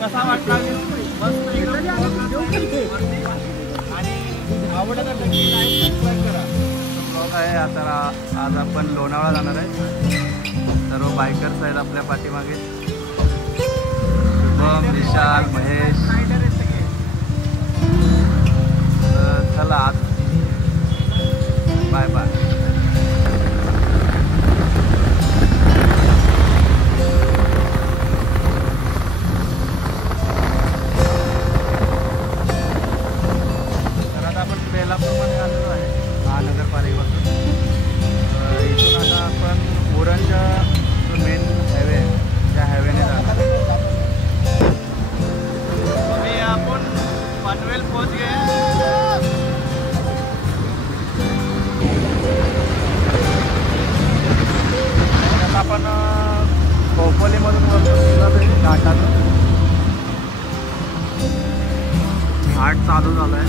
कसा वाटला मस्त आणि आवडत ब्लॉग आहे. आता आज आपण लोणावळा जाणार आहे. सर्व बायकर्स आहेत आपल्या पाठीमागे. शुभम, विशाल, महेश. चला आज बाय बाय. बेलापूरमध्ये आलेलो आहे महानगरपालिकेपासून. इथून आता आपण उरणच्या जो मेन हायवे आहे त्या हायवेने जाणार. मी आपण पनवेल पोहोच गए. आता आपण खोपोलीमधून वरतो घाटातून. घाट चालू झाला आहे.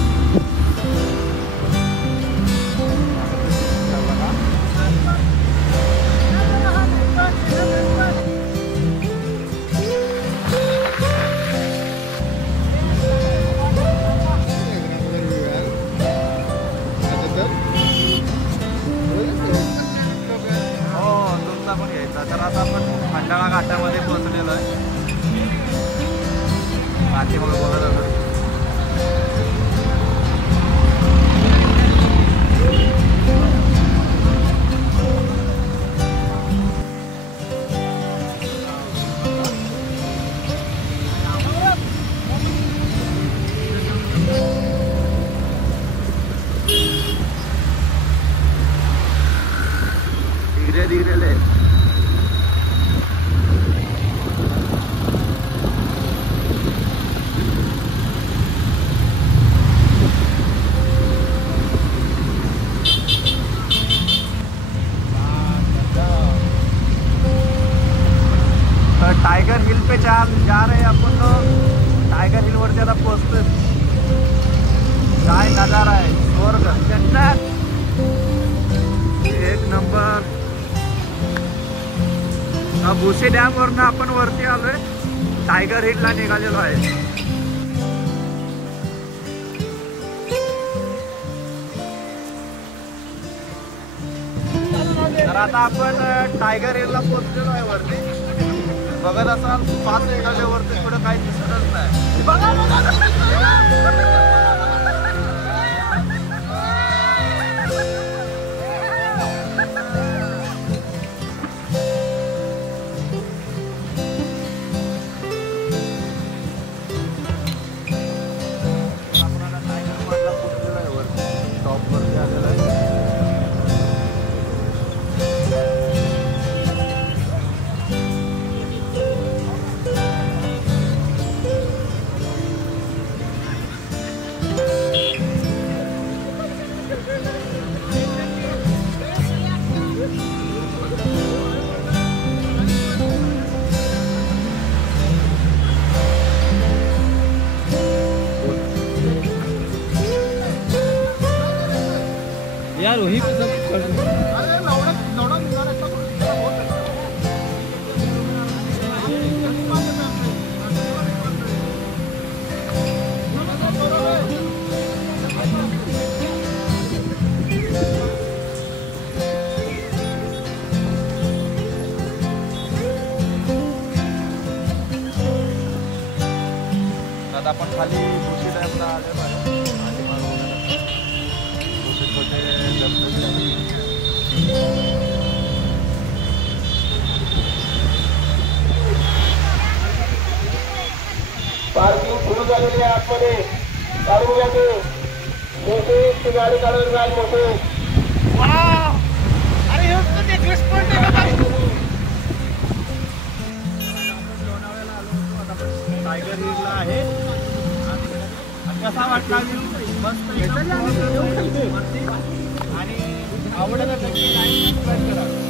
तर आता आपण खंडाळा घाटामध्ये पोहोचलेलो आहे. पाठीमागे बघत होतो. धीरे धीरे ले. टाइगर हिल पे जा रहे हैं अपन लोग. टाइगर हिल वरती आता पोहोचतोय. काय नजारा आहे. स्वर्ग, जन्नत, एक नंबर. भुसे डॅम वरनं आपण वरती आलोय. टायगर हिलला निघालेलो आहे. तर आता आपण टायगर हिलला पोहोचलेलो आहे वरती. बघत असाल 5 मिनिटाच्या वरती पुढे काही दिसतच नाही. यार वही पे सब कर आता आपण खाली भुशी डॅमला आलेलो आहे. पार्किंग सुरू झालेली आहे. आतमध्ये काढून घ्या. ते मोठे गाडी काढून घ्या. मोठे टायगर हिलला आहे. कसा वाटला मस्त. लाईक सबस्क्राईब करा.